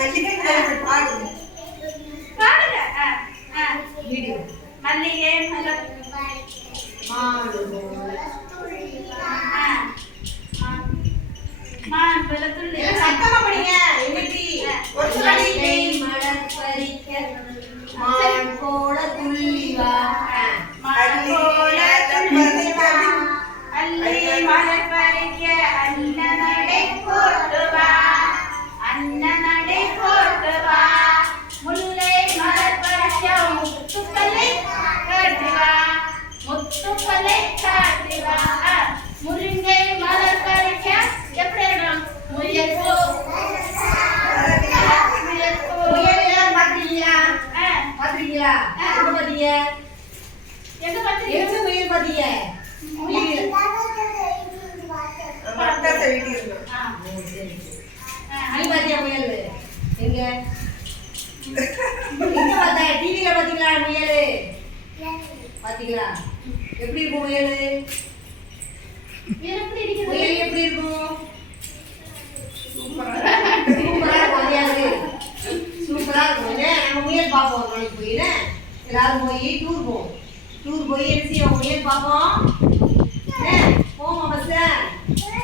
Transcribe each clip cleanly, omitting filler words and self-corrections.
மல்லிகை பாடுங்க பாடுங்க. வீடியோ மல்லிகை மலர் மான் வெள்ளத்துள்ளி சத்தமா படிங்க. இன்னைக்கு ஒரு மல்லிகை மலர் பறிக்க மான் போல துள்ளி வா. மான் போல துள்ளி வா. அள்ளி மலர் பறிக்க அண்ணனடை போட்டு வா. அண்ணனடை போட்டு வா. முல்லை மலர் பறிக்க முத்துக்களை காட்டி வா. முத்துக்களை காட்டி வா. முருங்கை மலர் பறிக்க எப்படி இருக்கணும்? முயல் போ. முயல் போ. முயல் பாத்தீங்களா? பாத்தீங்களா? எங்க பாத்தீங்க? எங்க பாத்தீங்க? எங்க முயல் பாத்தீங்க? முயல் பக்கத்து வீட்டுல இருக்கு. நீ பாத்தியா முயல்? எங்க? எங்க பார்த்தா? டிவில பாத்தீங்களா முயல்? பாத்தீங்களா? எப்படி இருக்கும் முயல்? எப்படி இருக்குது? முயல் எப்படி இருக்கும்? சூப்பரா இருக்கும். சூப்பரா இருக்கும். நம்ம முயல் பார்ப்போம் நாளைக்கு போய் எல்லாரும் போய் டூர் போவோம். டூர் போய் என்ன செய்வோம்? முயல் பார்ப்போம். போமா பஸ்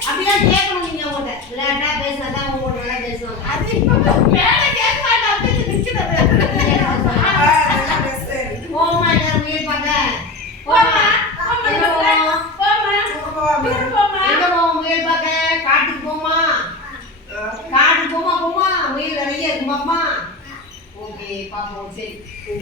அப்படிலாம் கேட்கணும். நீங்க உங்கள்கிட்ட விளையாட்டா பேசினா தான் உங்கள்கிட்ட நல்லா பேசுவாங்க. அது இப்ப மேல